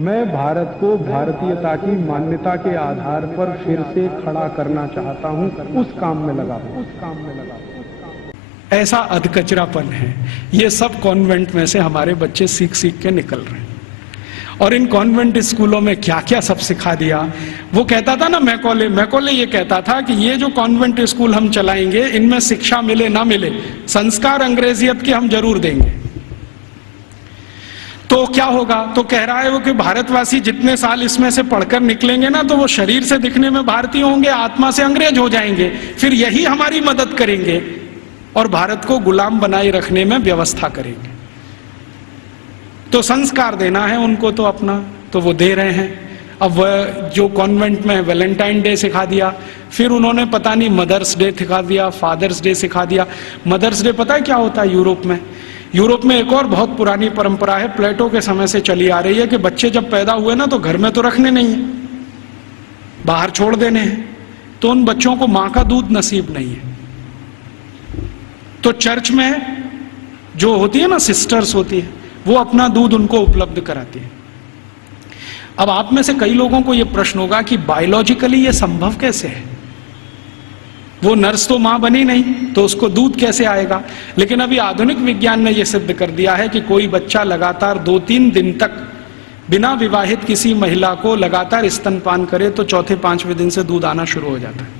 मैं भारत को भारतीयता की मान्यता के आधार पर फिर से खड़ा करना चाहता हूं, उस काम में लगा हूं। ऐसा अधकचरापन है। ये सब कॉन्वेंट में से हमारे बच्चे सीख सीख के निकल रहे हैं। और इन कॉन्वेंट स्कूलों में क्या क्या सब सिखा दिया। वो कहता था ना, मैकॉले ये कहता था कि ये जो कॉन्वेंट स्कूल हम चलाएंगे, इनमें शिक्षा मिले ना मिले, संस्कार अंग्रेजियत के हम जरूर देंगे। तो क्या होगा? तो कह रहा है वो कि भारतवासी जितने साल इसमें से पढ़कर निकलेंगे ना, तो वो शरीर से दिखने में भारतीय होंगे, आत्मा से अंग्रेज हो जाएंगे। फिर यही हमारी मदद करेंगे और भारत को गुलाम बनाए रखने में व्यवस्था करेंगे। तो संस्कार देना है उनको तो अपना, तो वो दे रहे हैं। अब वह जो कॉन्वेंट में वैलेंटाइन डे सिखा दिया, फिर उन्होंने पता नहीं मदर्स डे सिखा दिया, फादर्स डे सिखा दिया। मदर्स डे पता है क्या होता है यूरोप में? यूरोप में एक और बहुत पुरानी परंपरा है, प्लेटो के समय से चली आ रही है, कि बच्चे जब पैदा हुए ना तो घर में तो रखने नहीं है, बाहर छोड़ देने हैं। तो उन बच्चों को मां का दूध नसीब नहीं है। तो चर्च में जो होती है ना, सिस्टर्स होती है, वो अपना दूध उनको उपलब्ध कराती है। अब आप में से कई लोगों को यह प्रश्न होगा कि बायोलॉजिकली ये संभव कैसे है? वो नर्स तो मां बनी नहीं, तो उसको दूध कैसे आएगा? लेकिन अभी आधुनिक विज्ञान ने यह सिद्ध कर दिया है कि कोई बच्चा लगातार 2-3 दिन तक बिना विवाहित किसी महिला को लगातार स्तनपान करे तो चौथे 5वें दिन से दूध आना शुरू हो जाता है।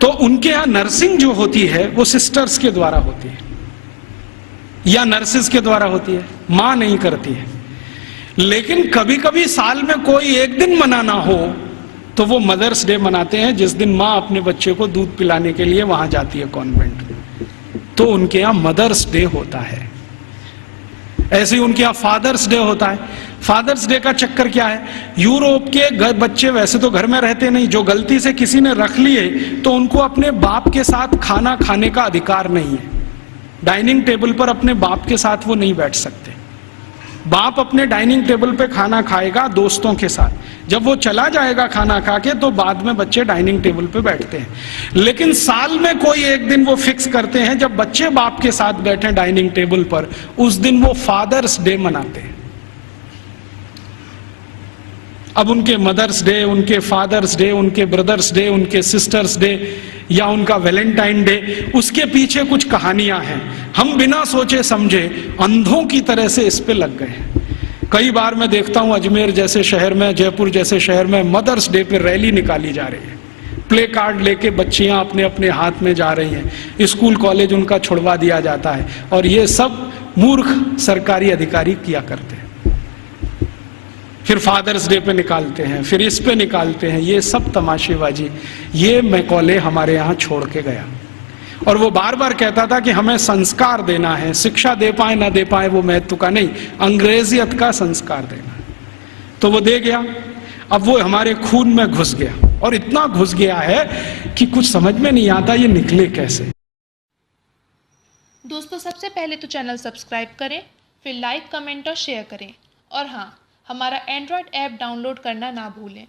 तो उनके यहां नर्सिंग जो होती है वो सिस्टर्स के द्वारा होती है या नर्सेस के द्वारा होती है, मां नहीं करती है। लेकिन कभी कभी साल में कोई एक दिन मनाना हो तो वो मदर्स डे मनाते हैं, जिस दिन मां अपने बच्चे को दूध पिलाने के लिए वहां जाती है कॉन्वेंट में, तो उनके यहां मदर्स डे होता है। ऐसे ही उनके यहां फादर्स डे होता है। फादर्स डे का चक्कर क्या है? यूरोप के बच्चे वैसे तो घर में रहते नहीं, जो गलती से किसी ने रख लिए तो उनको अपने बाप के साथ खाना खाने का अधिकार नहीं है। डाइनिंग टेबल पर अपने बाप के साथ वो नहीं बैठ सकते। बाप अपने डाइनिंग टेबल पे खाना खाएगा दोस्तों के साथ, जब वो चला जाएगा खाना खा के तो बाद में बच्चे डाइनिंग टेबल पे बैठते हैं। लेकिन साल में कोई एक दिन वो फिक्स करते हैं जब बच्चे बाप के साथ बैठे डाइनिंग टेबल पर, उस दिन वो फादर्स डे मनाते हैं। अब उनके मदर्स डे, उनके फादर्स डे, उनके ब्रदर्स डे, उनके सिस्टर्स डे या उनका वैलेंटाइन डे, उसके पीछे कुछ कहानियां हैं। हम बिना सोचे समझे अंधों की तरह से इस पे लग गए हैं। कई बार मैं देखता हूं अजमेर जैसे शहर में, जयपुर जैसे शहर में मदर्स डे पे रैली निकाली जा रही है, प्ले कार्ड लेके बच्चियां अपने अपने हाथ में जा रही हैं, स्कूल कॉलेज उनका छुड़वा दिया जाता है, और ये सब मूर्ख सरकारी अधिकारी किया करते हैं। फिर फादर्स डे पे निकालते हैं, फिर इस पे निकालते हैं, ये सब तमाशेबाजी। ये मैकॉले हमारे यहाँ छोड़ के गया, और वो बार बार कहता था कि हमें संस्कार देना है, शिक्षा दे पाए ना दे पाए वो महत्व का नहीं, अंग्रेजियत का संस्कार देना है। तो वो दे गया। अब वो हमारे खून में घुस गया, और इतना घुस गया है कि कुछ समझ में नहीं आता ये निकले कैसे। दोस्तों, सबसे पहले तो चैनल सब्सक्राइब करें, फिर लाइक, कमेंट और शेयर करें, और हाँ, हमारा एंड्रॉयड ऐप डाउनलोड करना ना भूलें।